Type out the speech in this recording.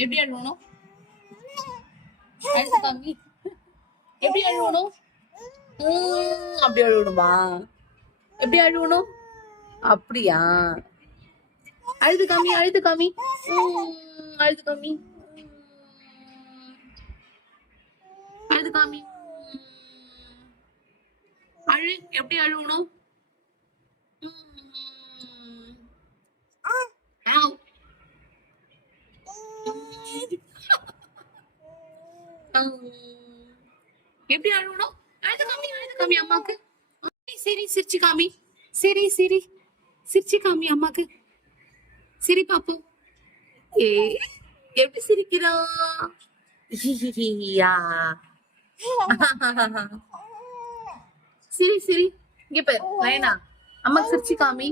எப்படி அழுவணும்? அழுது காமி. எப்படி அழுவணும்? அப்படி அழுவணுமா? எப்படி அழுவணும்? அப்படியா? அழுது காமி, அழுது காமி. அழுது காமி, அழுது காமி. அழு. எப்படி அழுவணும்? எப்படி அழுவணும்? அழுது காமி, அழுது காமி அம்மாக்கு. சரி சிரிச்சு காமி. சரி சரி சிரிச்சு காமி அம்மாக்கு. சிரி பாப்போம். ஏ எப்படி சிரிக்கிறா? சிரி சிரி. இங்க பாரு நயனா, அம்மாக்கு சிரிச்சு காமி.